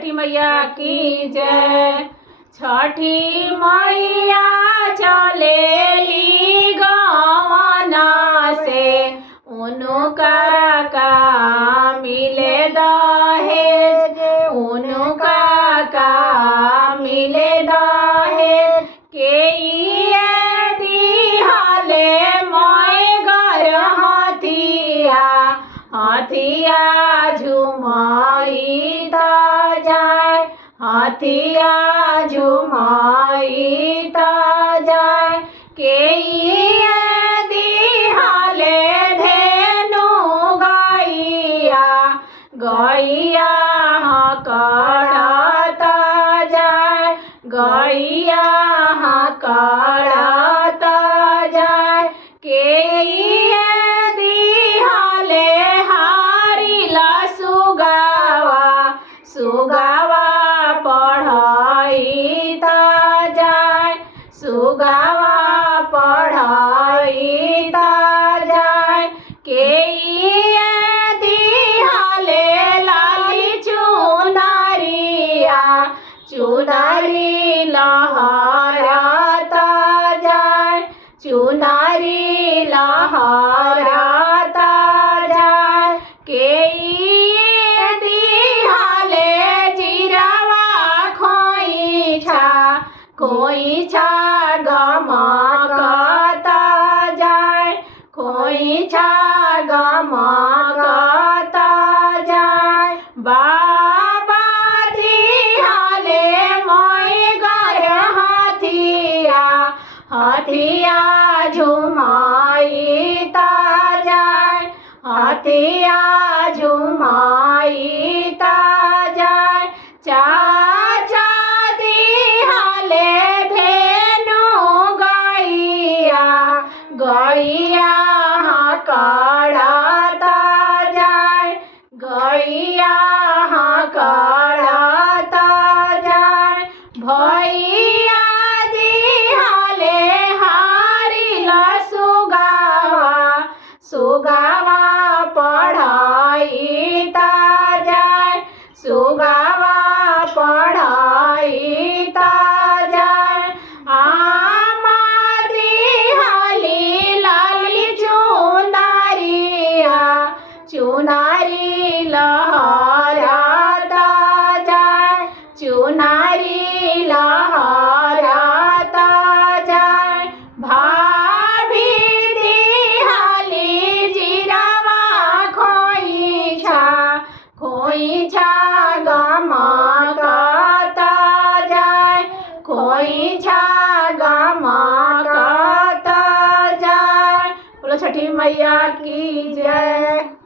छठी मैया की जय। छठी मैया चलेली गवना से, उनका का मिले दहेज, उनका का मिले दहेज। के दिहाले मैं घर हथिया, हथिया झुमाई त जाय, हथिया झुमाई त जाय। के दिहाले धेनु गैया, गैया हकड़त जाय, गैया हकड़त जाय। के दिहाले हारिला सुगावा, सुगावा पढ़ाई त जाय, सुगावा पढ़ाई त जाय। के दिहाले लाली चुनरिया, चुनरी लहरात जाय, चुनरी लहरात जाय। के दिहाले जीरावा खोइछा, खोइछा गमकत जाय, खोइछा गमकत जाय। बाबा दिहाले मैं घर हथिया, हथिया झुमाई त जाय, हथिया झुमाई त जाय। चाचा दिहाले धेनु गैया, गैया हकड़त जाय, गैया हकड़त जाय। भैया दिहाले हारिला सुगावा, सुगावा पढ़ाई त जाय, सुगावा पढ़ाई त जाय। आमा दिहाली लाली चुनरिया, चुनरी लहरात जाय, चुनरी लहरात जाय। भाभी दिहाली जीरावा खोइछा, खोइछा गमकत जाय, खोइछा गमकत जाय। बोलो छठी मैया की जय।